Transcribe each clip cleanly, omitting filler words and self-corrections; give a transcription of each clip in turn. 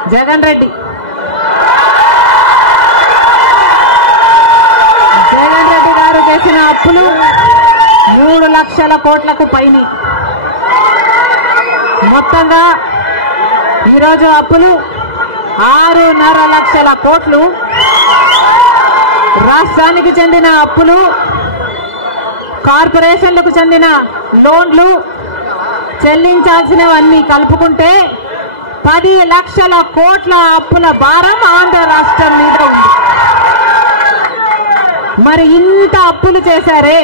జగన్ రెడ్డి గారు చేసిన అప్పులు 3 లక్షల కోట్లకు పైన. మొత్తంగా ఈరోజు అప్పులు 6.5 లక్షల కోట్లు. రాష్ట్రానికి చెందిన అప్పులు, కార్పొరేషన్లకు చెందిన లోన్లు చెల్లించాల్సినవన్నీ కలుపుకుంటే 10 లక్షల కోట్ల అప్పుల భారం ఆంధ్ర రాష్ట్రం మీద ఉంది. మరి ఇంత అప్పులు చేశారే,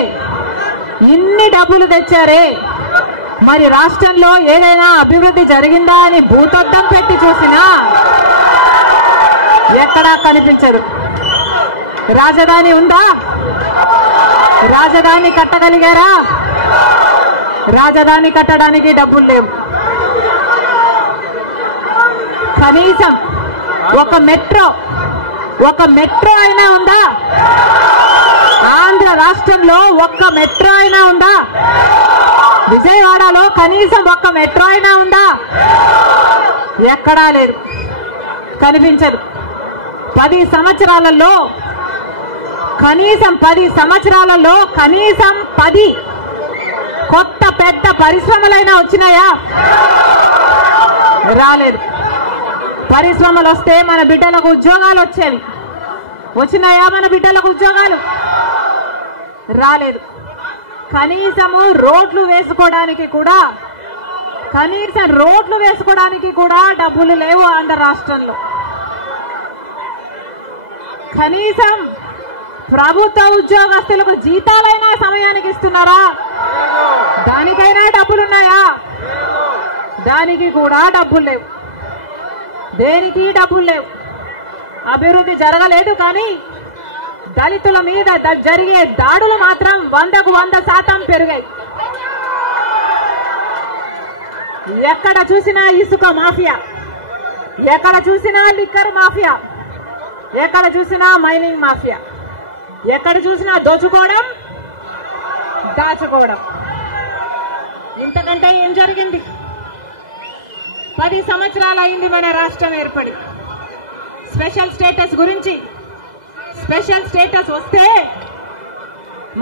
ఇన్ని డబ్బులు తెచ్చారే, మరి రాష్ట్రంలో ఏదైనా అభివృద్ధి జరిగిందా అని భూతద్దం పెట్టి చూసినా ఎక్కడా కనిపించదు. రాజధాని ఉందా? రాజధాని కట్టగలిగారా? రాజధాని కట్టడానికి డబ్బులు లేవు. కనీసం ఒక మెట్రో అయినా ఉందా? ఆంధ్ర రాష్ట్రంలో ఒక్క మెట్రో అయినా ఉందా? విజయవాడలో కనీసం ఒక్క మెట్రో అయినా ఉందా? ఎక్కడా లేదు, కనిపించదు. 10 సంవత్సరాలలో కనీసం 10 కొత్త పెద్ద పరిశ్రమలైనా వచ్చినాయా? రాలేదు. పరిశ్రమలు వస్తే మన బిడ్డలకు ఉద్యోగాలు వచ్చేవి. వచ్చినాయా మన బిడ్డలకు ఉద్యోగాలు? రాలేదు. కనీసం రోడ్లు వేసుకోవడానికి కూడా డబ్బులు లేవు ఆంధ్ర రాష్ట్రంలో. కనీసం ప్రభుత్వ ఉద్యోగస్తులకు జీతాలైనా సమయానికి ఇస్తున్నారా? దానికైనా డబ్బులున్నాయా? దానికి కూడా డబ్బులు లేవు. దేనికి డబ్బులు లేవు. అభివృద్ధి జరగలేదు. కానీ దళితుల మీద జరిగే దాడులు మాత్రం 100కు 100% పెరిగాయి. ఎక్కడ చూసినా ఇసుక మాఫియా, ఎక్కడ చూసినా లిక్కర్ మాఫియా, ఎక్కడ చూసినా మైనింగ్ మాఫియా, ఎక్కడ చూసినా దోచుకోవడం, దాచుకోవడం. ఇంతకంటే ఏం జరిగింది? 10 సంవత్సరాలు అయింది మన రాష్ట్రం ఏర్పడి. స్పెషల్ స్టేటస్ గురించి, స్పెషల్ స్టేటస్ వస్తే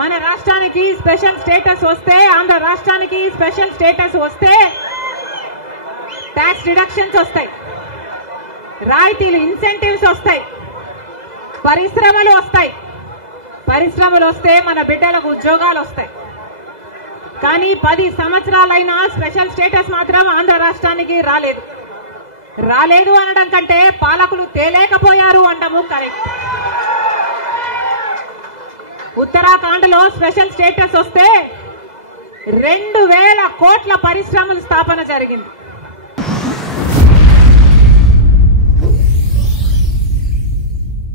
మన రాష్ట్రానికి స్పెషల్ స్టేటస్ వస్తే, ఆంధ్ర రాష్ట్రానికి స్పెషల్ స్టేటస్ వస్తే ట్యాక్స్ డిడక్షన్స్ వస్తాయి, రాయితీలు, ఇన్సెంటివ్స్ వస్తాయి, పరిశ్రమలు వస్తాయి. పరిశ్రమలు వస్తే మన బిడ్డలకు ఉద్యోగాలు వస్తాయి. కానీ 10 సంవత్సరాలైనా స్పెషల్ స్టేటస్ మాత్రం ఆంధ్ర రాష్ట్రానికి రాలేదు. రాలేదు అనడం కంటే పాలకులు తేలేకపోయారు అనడము కరెక్ట్. ఉత్తరాఖండ్ లో స్పెషల్ స్టేటస్ వస్తే 2000 కోట్ల పరిశ్రమల స్థాపన జరిగింది.